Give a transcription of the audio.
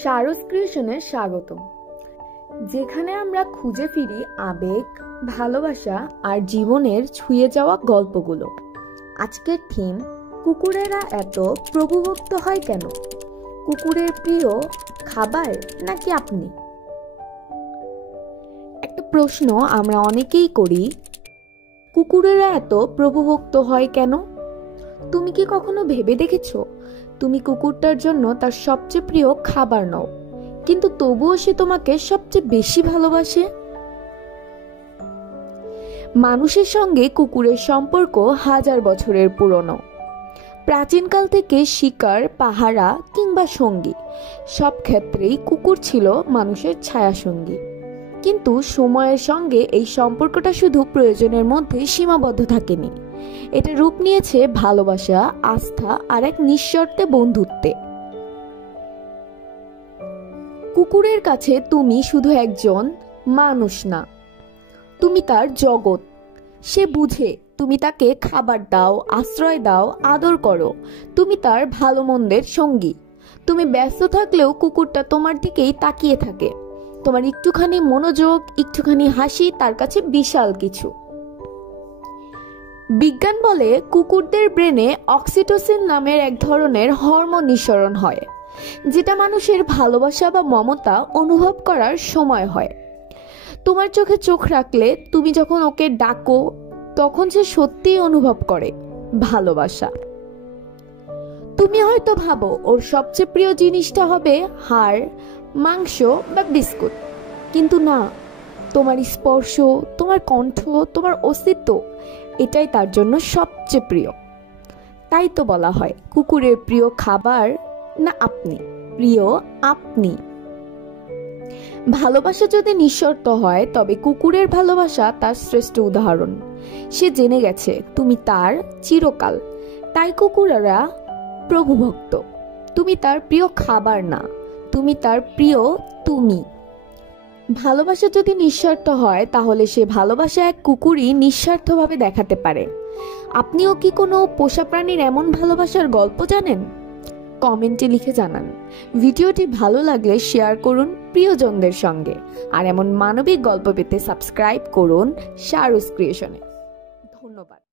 শারুস ক্রিয়েশনে স্বাগতম, যেখানে আমরা খুঁজে ফিরি আবেগ, ভালোবাসা আর জীবনের ছুঁয়ে যাওয়া গল্পগুলো। আজকের থিম, কুকুরেরা এত প্রভুভক্ত হয় কেন? কুকুরের প্রিয় খাবার নাকি আপনি? একটা প্রশ্ন আমরা অনেকেই করি, কুকুরেরা এত প্রভুভক্ত হয় কেন? তুমি কি কখনো ভেবে দেখেছো, তুমি কুকুরটার জন্য তার সবচেয়ে প্রিয় খাবার নাও, কিন্তু তবুও সে তোমাকে সবচেয়ে বেশি ভালোবাসে? মানুষের সঙ্গে কুকুরের সম্পর্ক হাজার বছরের পুরনো। প্রাচীনকাল থেকে শিকার, পাহারা কিংবা সঙ্গী, সব ক্ষেত্রেই কুকুর ছিল মানুষের ছায়াসঙ্গী। কিন্তু সময়ের সঙ্গে এই সম্পর্কটা শুধু প্রয়োজনের মধ্যে সীমাবদ্ধ থাকেনি, এটা রূপ নিয়েছে ভালোবাসা, আস্থা আর এক নিঃশর্তে বন্ধুত্বে। কুকুরের কাছে তুমি শুধু একজন মানুষ না, তুমি তার জগৎ। সে বুঝে তুমি তাকে খাবার দাও, আশ্রয় দাও, আদর করো। তুমি তার ভালো মন্দের সঙ্গী। তুমি ব্যস্ত থাকলেও কুকুরটা তোমার দিকেই তাকিয়ে থাকে। তোমার একটুখানি মনোযোগ, একটুখানি হাসি তার কাছে বিশাল কিছু। বিজ্ঞান বলে কুকুরদের ব্রেনে অক্সিটোসিন নামের এক ধরনের হরমোন নিঃসরণ হয়, যেটা মানুষের ভালোবাসা বা মমতা অনুভব করার সময় হয়। তোমার চোখে চোখ রাখলে, তুমি যখন ওকে ডাকো, তখন সে সত্যিই অনুভব করে ভালোবাসা। তুমি হয়তো ভাবো ওর সবচেয়ে প্রিয় জিনিসটা হবে হাড়, মাংস বা বিস্কুট, কিন্তু না, তোমার স্পর্শ, তোমার কণ্ঠ, তোমার অস্তিত্ব, এটাই তার জন্য সবচেয়ে প্রিয়। তাই তো বলা হয়, কুকুরের প্রিয় খাবার না আপনি, প্রিয় আপনি। ভালোবাসা যদি নিঃশর্ত হয়, তবে কুকুরের ভালোবাসা তার শ্রেষ্ঠ উদাহরণ। সে জেনে গেছে তুমি তার চিরকাল, তাই কুকুরেরা প্রভুভক্ত। তুমি তার প্রিয় খাবার না, তুমি তার প্রিয় তুমি। ভালোবাসা যদি নিঃস্বার্থ হয়, তাহলে সে ভালোবাসা এক কুকুরই নিঃস্বার্থভাবে দেখাতে পারে। আপনিও কি কোনো পোষা প্রাণীর এমন ভালোবাসার গল্প জানেন? কমেন্টে লিখে জানান। ভিডিওটি ভালো লাগলে শেয়ার করুন প্রিয়জনদের সঙ্গে। আর এমন মানবিক গল্প পেতে সাবস্ক্রাইব করুন শারুস ক্রিয়েশনে।